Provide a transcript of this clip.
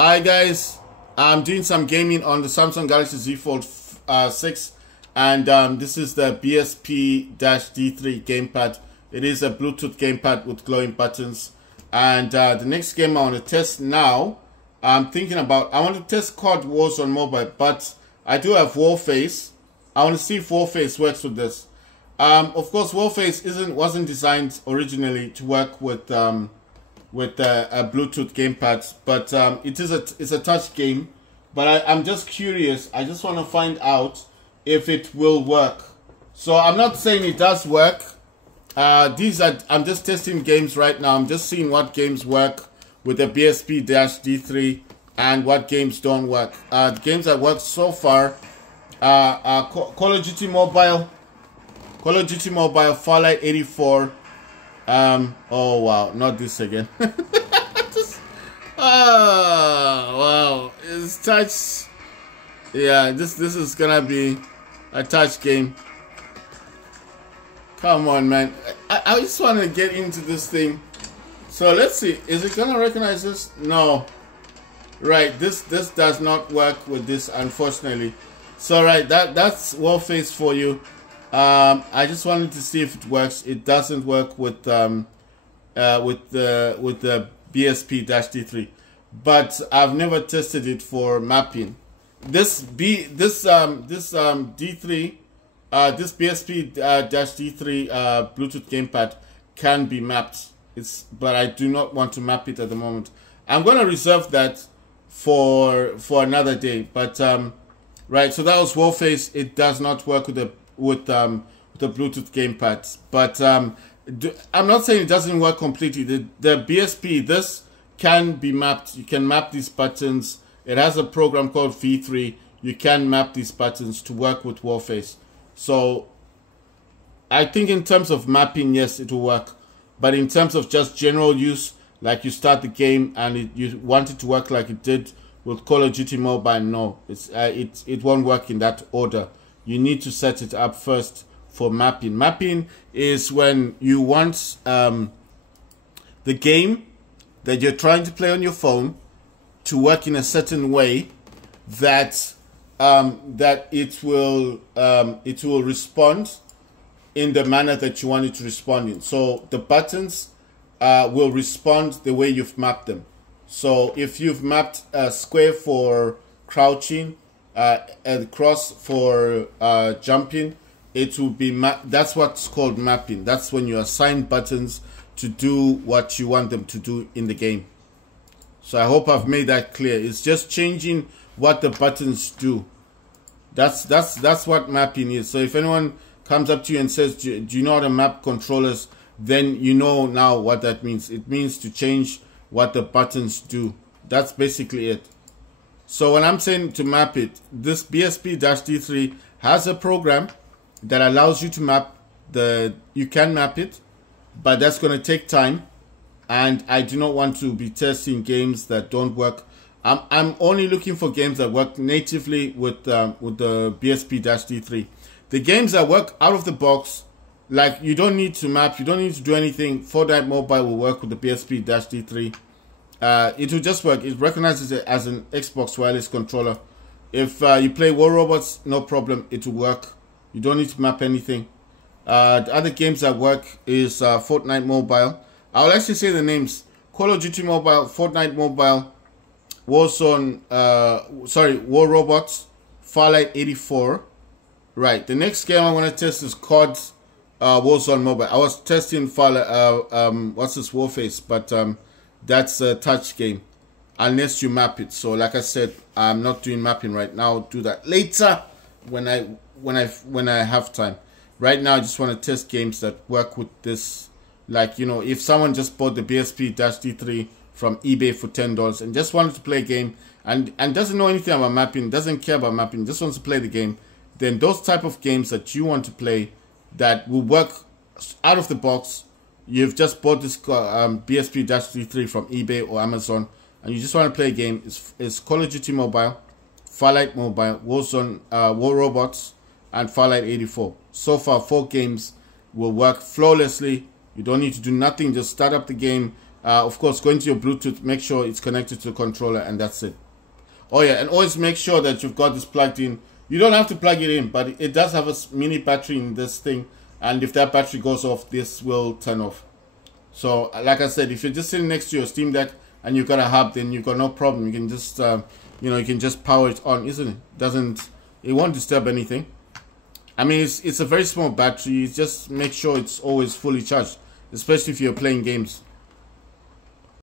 Hi guys, I'm doing some gaming on the Samsung Galaxy Z Fold 6, and this is the BSP-D3 gamepad. It is a Bluetooth gamepad with glowing buttons. And the next game I want to test now, I want to test COD Wars on mobile, but I do have Warface. I want to see if Warface works with this. Of course, Warface wasn't designed originally to work with a Bluetooth gamepad, but it's a touch game. But I'm just curious. I just want to find out if it will work. So I'm not saying it does work. I'm just testing games right now. I'm just seeing what games work with the BSP-D3 and what games don't work. The games that work so far are Call of Duty Mobile, Fallout 84. Oh wow, not this again. Wow, it's touch. Yeah, this is gonna be a touch game. Come on, man. I just want to get into this thing. So let's see. Is it gonna recognize this? No. Right. This does not work with this, unfortunately. So right, that's Warface for you. I just wanted to see if it works. It doesn't work with the BSP-D3, but I've never tested it for mapping. This BSP-D3 Bluetooth gamepad can be mapped. But I do not want to map it at the moment. I'm gonna reserve that for another day. But right, so that was Warface. It does not work with the Bluetooth gamepad. But I'm not saying it doesn't work completely. The BSP, this can be mapped. You can map these buttons. It has a program called V3. You can map these buttons to work with Warface. So I think in terms of mapping, yes, it will work. But in terms of just general use, like you start the game and you want it to work like it did with Call of Duty Mobile, no, it won't work in that order. You need to set it up first for mapping. Mapping is when you want the game that you're trying to play on your phone to work in a certain way that it will respond in the manner that you want it to respond in. So the buttons will respond the way you've mapped them. So if you've mapped a square for crouching, a cross for jumping, it will be that's what's called mapping. That's when you assign buttons to do what you want them to do in the game. So I hope I've made that clear. It's just changing what the buttons do. That's what mapping is. So if anyone comes up to you and says, do you know how to map controllers, then you know now what that means. It means to change what the buttons do. That's basically it. So when I'm saying to map it, this BSP-D3 has a program that allows you to map you can map it, but that's going to take time. And I do not want to be testing games that don't work. I'm only looking for games that work natively with the BSP-D3. The games that work out of the box, like you don't need to map, you don't need to do anything. Fortnite Mobile will work with the BSP-D3. It will just work. It recognizes it as an Xbox wireless controller. If you play War Robots, no problem, it will work. You don't need to map anything. The other games that work is Fortnite Mobile. I'll actually say the names: Call of Duty Mobile, Fortnite Mobile, War Robots, Fallout 84. Right. The next game I want to test is COD Warzone Mobile. I was testing Warface, but that's a touch game unless you map it. So like I said, I'm not doing mapping right now. I'll do that later when I have time. Right now I just want to test games that work with this. Like, you know, if someone just bought the BSP-D3 from eBay for $10 and just wanted to play a game and doesn't know anything about mapping, doesn't care about mapping, just wants to play the game, then those type of games that you want to play that will work out of the box, you've just bought this BSP-D3 from eBay or Amazon and you just want to play a game, is Call of Duty Mobile, Fallout Mobile, Warzone, War Robots, and Fallout 84. So far, 4 games will work flawlessly. You don't need to do nothing, just start up the game, Of course, go into your Bluetooth, make sure it's connected to the controller, and that's it. Oh yeah, and always make sure that you've got this plugged in. You don't have to plug it in, but it does have a mini battery in this thing, and if that battery goes off, this will turn off. So like I said, if you're just sitting next to your Steam Deck and you've got a hub, then you've got no problem. You can just you know, you can just power it on, isn't it? It won't disturb anything. I mean, it's a very small battery. Just make sure it's always fully charged, especially if you're playing games.